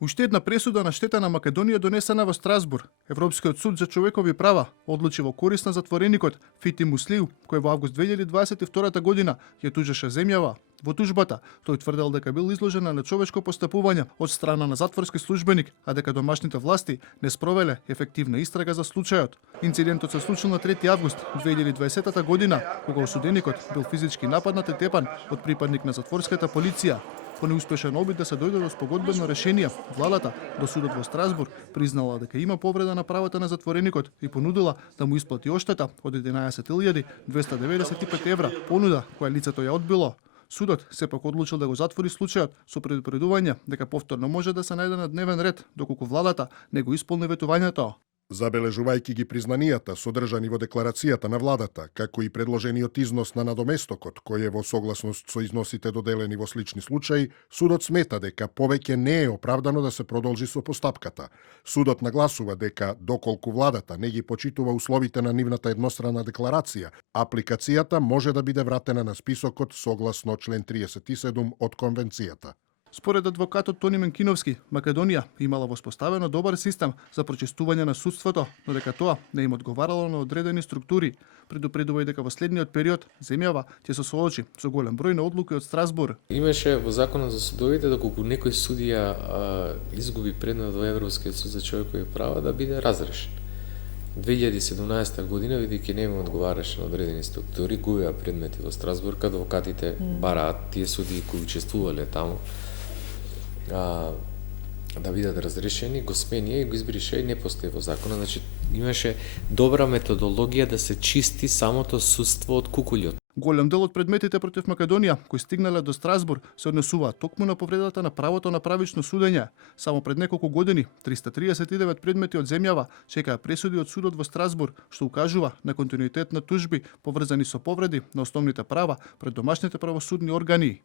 Уште една пресуда на штета на Македонија донесена во Страсбур. Европскиот суд за човекови права одлучи во корист на затвореникот Фити Муслиу, кој во август 2022 година ја тужеше земјава. Во тужбата тој тврдел дека бил изложен на нечовечко постапување од страна на затворски службеник, а дека домашните власти не спровеле ефективна истрага за случајот. Инцидентот се случил на 3 август 2020 година, кога осуденикот бил физички нападнат и тепан од припадник на затворската полиција. По неуспешен обид да се дојде до спогодбено решение, владата до судот во Страсбур признала дека има повреда на правата на затвореникот и понудила да му исплати оштета од 11.295 евра, понуда која лицето ја одбило. Судот сепак одлучил да го затвори случајот со предупредување дека повторно може да се најде на дневен ред доколку владата не го исполни ветувањето. Забележувајќи ги признанијата содржани во декларацијата на владата, како и предложениот износ на надоместокот, кој е во согласност со износите доделени во слични случаи, судот смета дека повеќе не е оправдано да се продолжи со постапката. Судот нагласува дека доколку владата не ги почитува условите на нивната едностранна декларација, апликацијата може да биде вратена на списокот согласно член 37 од конвенцијата. Според адвокатот Тони Менкиновски, Македонија имала воспоставено добар систем за прочистување на судството, но дека тоа не им одговарало на одредени структури. Предупредува и дека во следниот период земјава ќе се соочи со голем број на одлуки од Страсбур. Имаше во законот за судовите доколку некој судија изгуби предмет во Европскиот суд за човекови права да биде разрешен. 2017 година, бидејќи не му одговараше на одредени структури, губеа предмети во Страсбур, адвокатите бараат тие судии кои учествувале таму да бидат разрешени, го сменија и го избриша и не постои во закона. Значи, имаше добра методологија да се чисти самото судство од кукуљот. Голем дел од предметите против Македонија кои стигнале до Страсбур се однесуваат токму на повредата на правото на правично судење. Само пред неколку години 339 предмети од земјава чекаа пресуди од судот во Страсбур, што укажува на континуитет на тужби поврзани со повреди на основните права пред домашните правосудни органи.